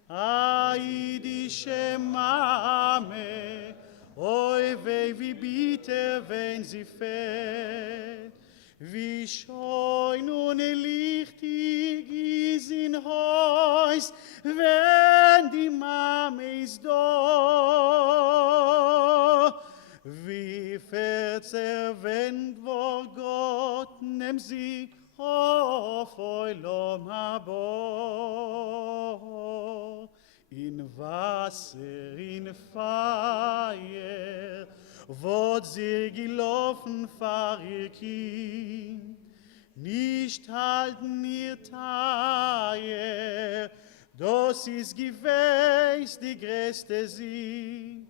Aidische Mame, oi weh, wie bitter, wenn sie fällt. Wie schön und lichtig ist in Haus, wenn die Mame ist da. Wie verzerwend war Gott, nimm sie auf Oilom Habo. In Wasser, in Feuer, wird sie gelaufen für ihr Kind. Nicht halten ihr Teier, das ist gewiss die größte Sieg.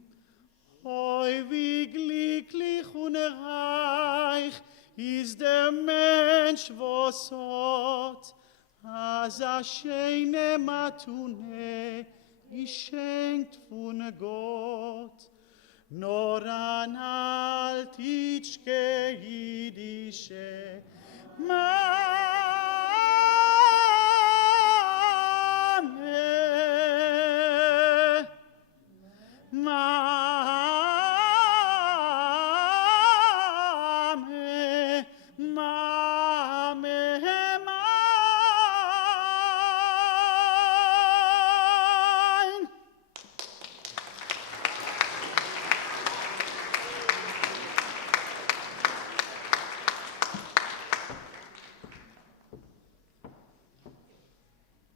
Oi, wie glücklich und reich ist der Mensch, was hat, als a schöne Matune geschenkt von Gott. Nor an altitschke jüdische Mame, Mame, Mame, mine.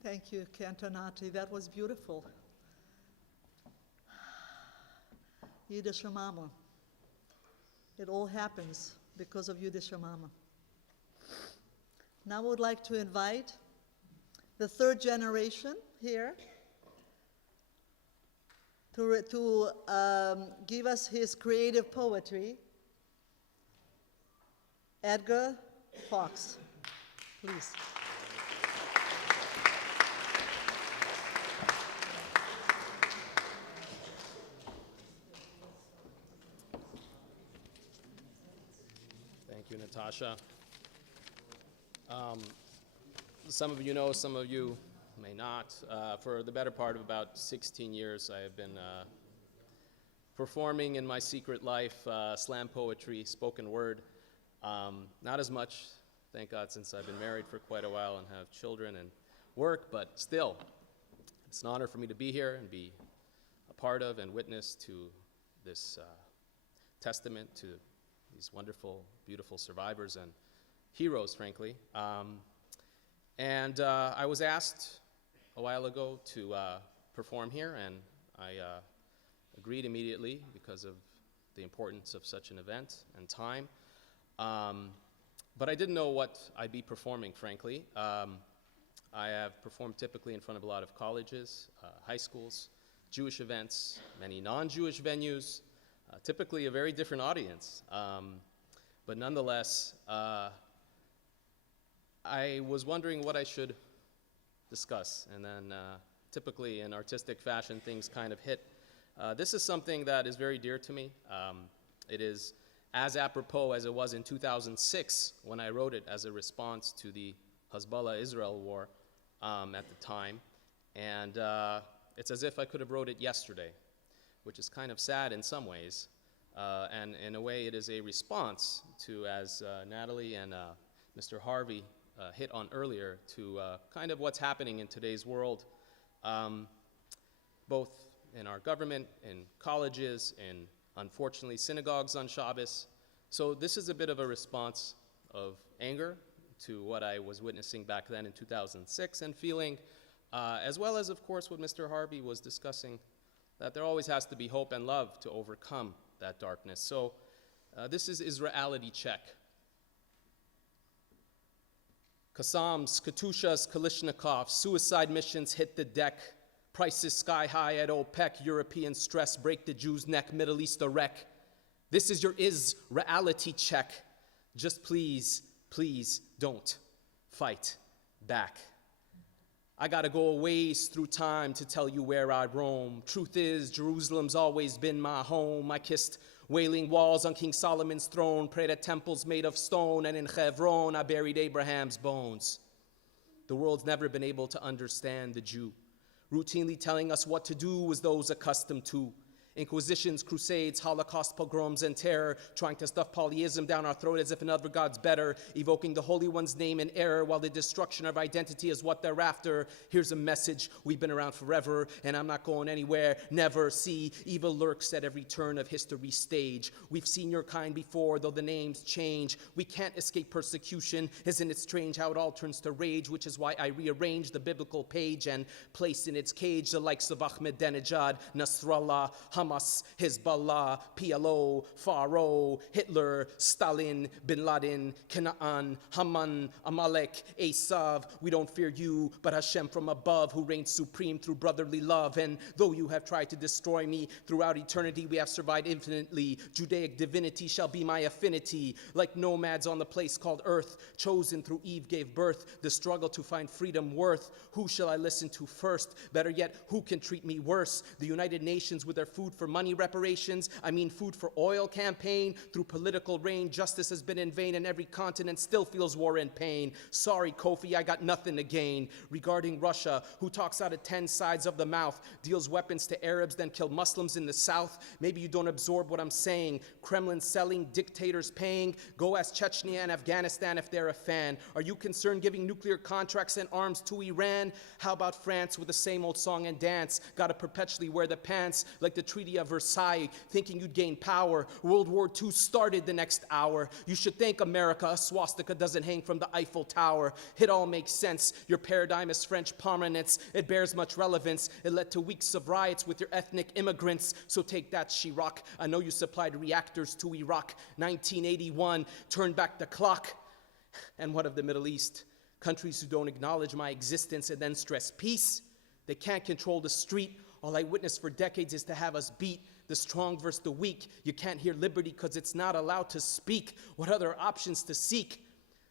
Thank you, Cantonati. That was beautiful. Yiddish Mama. It all happens because of Yiddish Mama. Now I would like to invite the third generation here to give us his creative poetry. Edgar Fox, please. Thank you, Natasha. Some of you know, some of you may not. For the better part of about 16 years, I have been performing in my secret life slam poetry, spoken word. Not as much, thank God, since I've been married for quite a while and have children and work, but still, it's an honor for me to be here and be a part of and witness to this testament to these wonderful, beautiful survivors and heroes, frankly. I was asked a while ago to perform here, and I agreed immediately because of the importance of such an event and time. But I didn't know what I'd be performing, frankly. I have performed typically in front of a lot of colleges, high schools, Jewish events, many non-Jewish venues, typically a very different audience. But nonetheless, I was wondering what I should discuss, and then typically in artistic fashion, things kind of hit. This is something that is very dear to me. It is as apropos as it was in 2006 when I wrote it as a response to the Hezbollah-Israel war at the time. And it's as if I could have wrote it yesterday, which is kind of sad in some ways. And in a way, it is a response to, as Natalie and Mr. Harvey hit on earlier, to kind of what's happening in today's world, both in our government, in colleges, in, unfortunately, synagogues on Shabbos. So this is a bit of a response of anger to what I was witnessing back then in 2006 and feeling, as well as, of course, what Mr. Harvey was discussing, that there always has to be hope and love to overcome that darkness. So this is Israelity Czech. Qassams, Katyushas, Kalishnikovs, suicide missions hit the deck. Prices sky high at OPEC, European stress, break the Jews' neck, Middle East a wreck. This is your reality check. Just please, please don't fight back. I gotta go a ways through time to tell you where I roam. Truth is, Jerusalem's always been my home. I kissed wailing walls on King Solomon's throne, prayed at temples made of stone, and in Hebron I buried Abraham's bones. The world's never been able to understand the Jew. Routinely telling us what to do was those accustomed to. Inquisitions, crusades, Holocaust, pogroms, and terror, trying to stuff polyism down our throat as if another God's better, evoking the Holy One's name in error while the destruction of identity is what they're after. Here's a message: we've been around forever, and I'm not going anywhere, never. See, evil lurks at every turn of history's stage. We've seen your kind before, though the names change. We can't escape persecution. Isn't it strange how it all turns to rage, which is why I rearrange the biblical page and place in its cage the likes of Ahmadinejad, Nasrallah, Hamas, Hezbollah, PLO, Pharaoh, Hitler, Stalin, Bin Laden, Canaan, Haman, Amalek, Esav. We don't fear you, but Hashem from above, who reigns supreme through brotherly love. And though you have tried to destroy me, throughout eternity we have survived infinitely. Judaic divinity shall be my affinity. Like nomads on the place called earth, chosen through Eve gave birth, the struggle to find freedom worth. Who shall I listen to first? Better yet, who can treat me worse? The United Nations with their food for money reparations, I mean food for oil campaign. Through political reign, justice has been in vain, and every continent still feels war and pain. Sorry, Kofi, I got nothing to gain. Regarding Russia, who talks out of 10 sides of the mouth, deals weapons to Arabs, then kill Muslims in the south. Maybe you don't absorb what I'm saying. Kremlin selling, dictators paying. Go ask Chechnya and Afghanistan if they're a fan. Are you concerned giving nuclear contracts and arms to Iran? How about France with the same old song and dance? Gotta perpetually wear the pants like the Treaty of Versailles, thinking you'd gain power. World War II started the next hour. You should thank America a swastika doesn't hang from the Eiffel Tower. It all makes sense. Your paradigm is French permanence. It bears much relevance. It led to weeks of riots with your ethnic immigrants. So take that, Chirac. I know you supplied reactors to Iraq. 1981, turn back the clock. And what of the Middle East? Countries who don't acknowledge my existence and then stress peace. They can't control the street. All I witnessed for decades is to have us beat the strong versus the weak. You can't hear liberty because it's not allowed to speak. What other options to seek?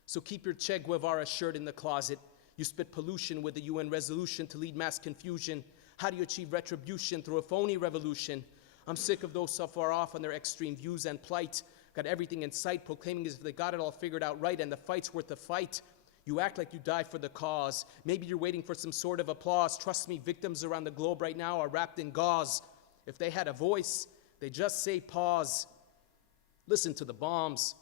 So keep your Che Guevara shirt in the closet. You spit pollution with the UN resolution to lead mass confusion. How do you achieve retribution through a phony revolution? I'm sick of those so far off on their extreme views and plight. Got everything in sight, proclaiming as if they got it all figured out right, and the fight's worth the fight. You act like you died for the cause. Maybe you're waiting for some sort of applause. Trust me, victims around the globe right now are wrapped in gauze. If they had a voice, they just say pause. Listen to the bombs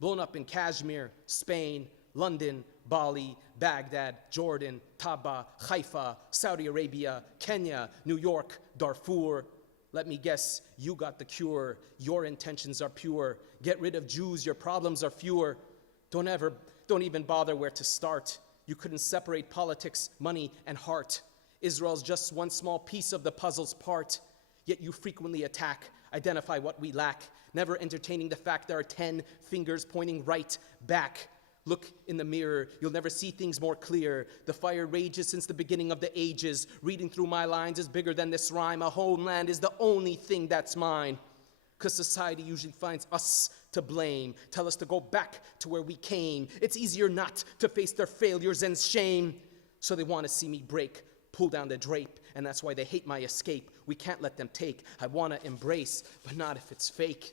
blown up in Kashmir, Spain, London, Bali, Baghdad, Jordan, Taba, Haifa, Saudi Arabia, Kenya, New York, Darfur. Let me guess, you got the cure. Your intentions are pure. Get rid of Jews, your problems are fewer. Don't even bother where to start. You couldn't separate politics, money, and heart. Israel's just one small piece of the puzzle's part. Yet you frequently attack, identify what we lack, never entertaining the fact there are 10 fingers pointing right back. Look in the mirror, you'll never see things more clear. The fire rages since the beginning of the ages. Reading through my lines is bigger than this rhyme. A homeland is the only thing that's mine. Because society usually finds us to blame. Tell us to go back to where we came. It's easier not to face their failures and shame. So they want to see me break, pull down the drape. And that's why they hate my escape. We can't let them take. I want to embrace, but not if it's fake.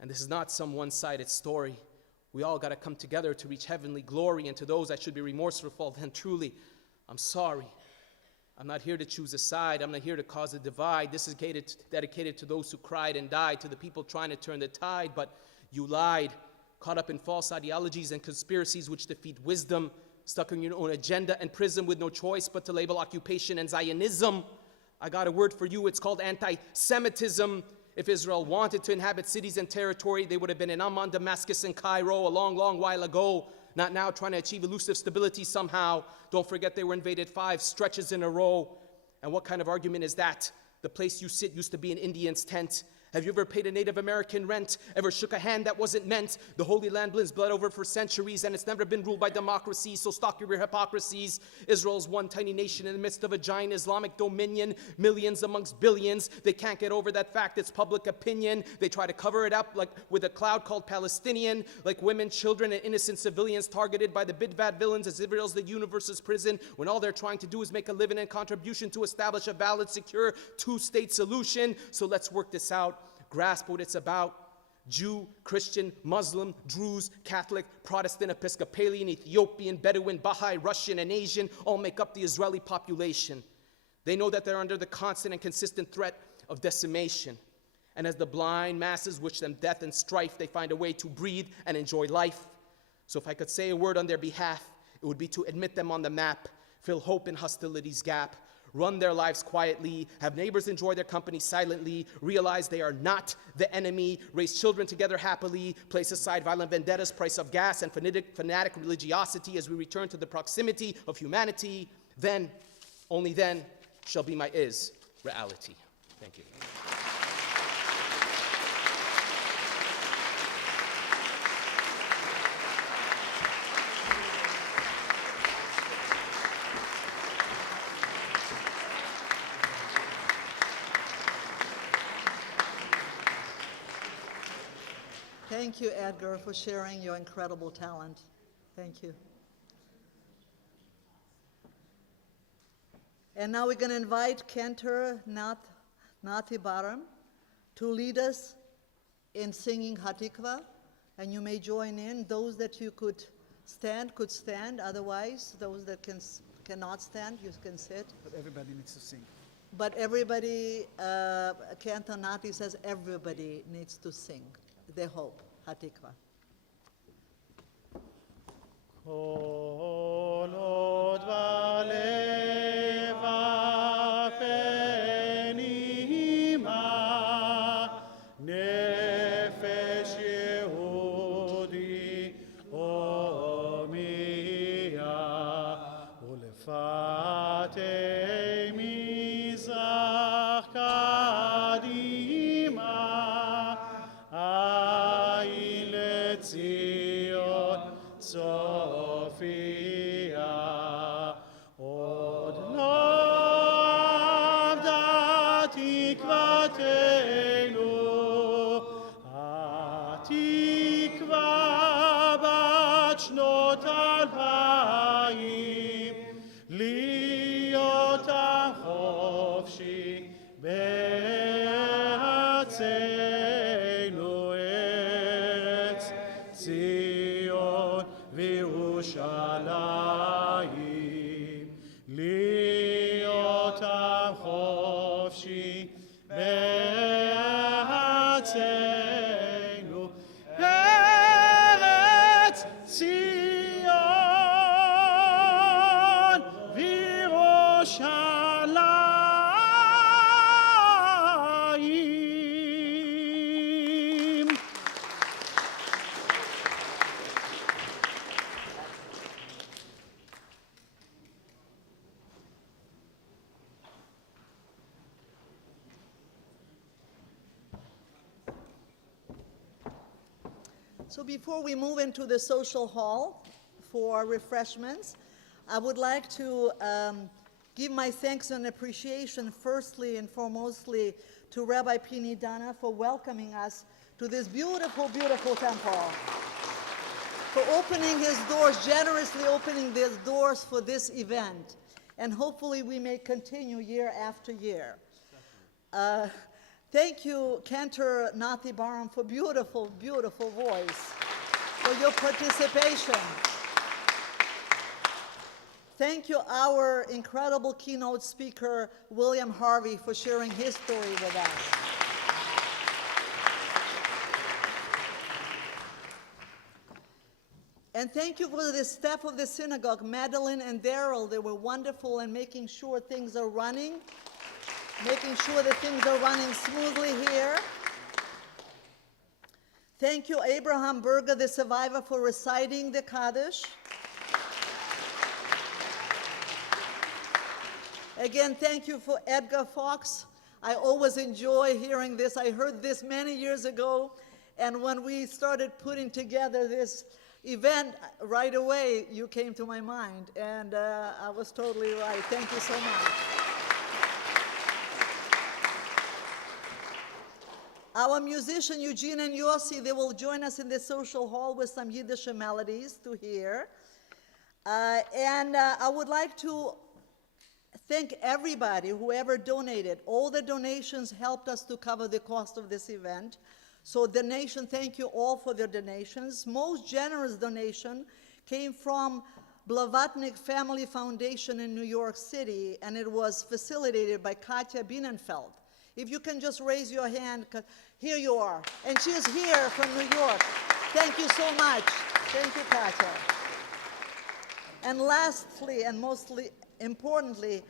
And this is not some one-sided story. We all got to come together to reach heavenly glory, and to those I should be remorseful, then truly, I'm sorry. I'm not here to choose a side. I'm not here to cause a divide. This is dedicated to those who cried and died, to the people trying to turn the tide, but you lied, caught up in false ideologies and conspiracies which defeat wisdom, stuck in your own agenda and prism with no choice but to label occupation and Zionism. I got a word for you, it's called anti-Semitism. If Israel wanted to inhabit cities and territory, they would have been in Amman, Damascus, and Cairo a long, long while ago. Not now trying to achieve elusive stability somehow. Don't forget they were invaded 5 stretches in a row. And what kind of argument is that? The place you sit used to be an Indian's tent. Have you ever paid a Native American rent? Ever shook a hand that wasn't meant? The Holy Land blends blood over for centuries, and it's never been ruled by democracy, so stop your hypocrisies. Israel's one tiny nation in the midst of a giant Islamic dominion, millions amongst billions. They can't get over that fact, it's public opinion. They try to cover it up like with a cloud called Palestinian, like women, children, and innocent civilians targeted by the big-bad villains as Israel's the universe's prison, when all they're trying to do is make a living and contribution to establish a valid, secure, two-state solution. So let's work this out. Grasp what it's about. Jew, Christian, Muslim, Druze, Catholic, Protestant, Episcopalian, Ethiopian, Bedouin, Baha'i, Russian, and Asian all make up the Israeli population. They know that they're under the constant and consistent threat of decimation. And as the blind masses wish them death and strife, they find a way to breathe and enjoy life. So if I could say a word on their behalf, it would be to admit them on the map, fill hope in hostility's gap, run their lives quietly, have neighbors enjoy their company silently, realize they are not the enemy, raise children together happily, place aside violent vendettas, price of gas, and fanatic religiosity as we return to the proximity of humanity. Then, only then, shall be my reality. Thank you. Thank you, Edgar, for sharing your incredible talent. Thank you. And now we're going to invite Cantor Nati Baram to lead us in singing Hatikva. And you may join in. Those that you could stand. Otherwise, those that cannot stand, you can sit. But everybody needs to sing. But everybody, Cantor Nati says everybody needs to sing. They hope. Hatikva. Kol od valeva penima nefesh Yehudi omia ulefate mizach kadima Zion, Sophia, So before we move into the social hall for refreshments, I would like to give my thanks and appreciation firstly and foremostly to Rabbi Pini Dana for welcoming us to this beautiful, beautiful temple, for opening his doors, generously opening his doors for this event. And hopefully we may continue year after year. Thank you, Cantor Nathi Baram, for beautiful, beautiful voice, for your participation. Thank you, our incredible keynote speaker, William Harvey, for sharing his story with us. And thank you for the staff of the synagogue, Madeline and Daryl. They were wonderful in making sure things are running, making sure that things are running smoothly here. Thank you, Abraham Berger, the survivor, for reciting the Kaddish. Again, thank you for Edgar Fox. I always enjoy hearing this. I heard this many years ago, and when we started putting together this event, right away you came to my mind, and I was totally right. Thank you so much. Our musician Eugene and Yossi, they will join us in the social hall with some Yiddish melodies to hear. I would like to thank everybody, whoever donated. All the donations helped us to cover the cost of this event. So donation, thank you all for their donations. Most generous donation came from Blavatnik Family Foundation in New York City, and it was facilitated by Katya Bienenfeld. If you can just raise your hand, here you are. And she is here from New York. Thank you so much. Thank you, Katya. And lastly, and mostly importantly,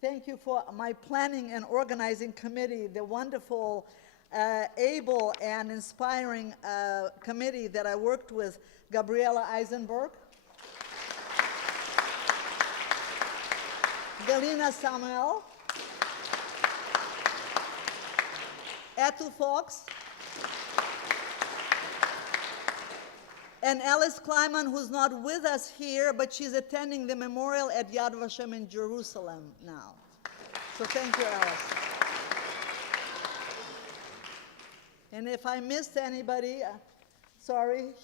thank you for my planning and organizing committee, the wonderful, able and inspiring committee that I worked with, Gabriela Eisenberg, Galina Samuel, Atu Fox, and Alice Kleiman, who's not with us here, but she's attending the memorial at Yad Vashem in Jerusalem now. So thank you, Alice. And if I missed anybody, sorry,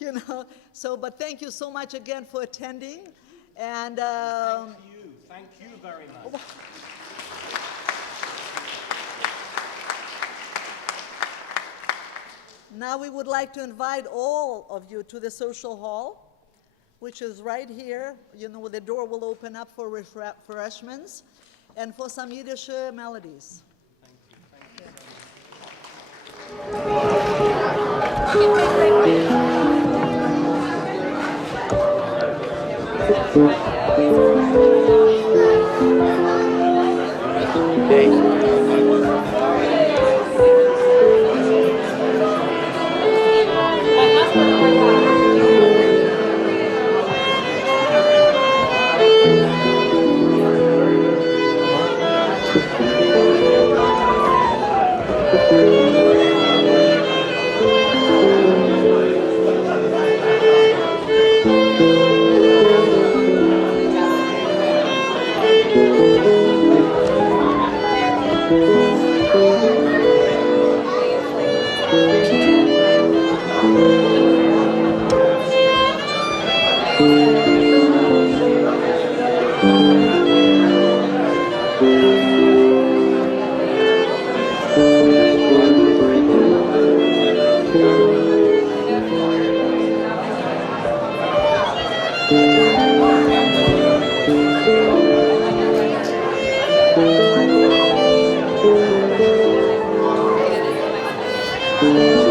but thank you so much again for attending. And Thank you very much. Now we would like to invite all of you to the social hall, which is right here. The door will open up for refreshments and for some Yiddish melodies. Thank you.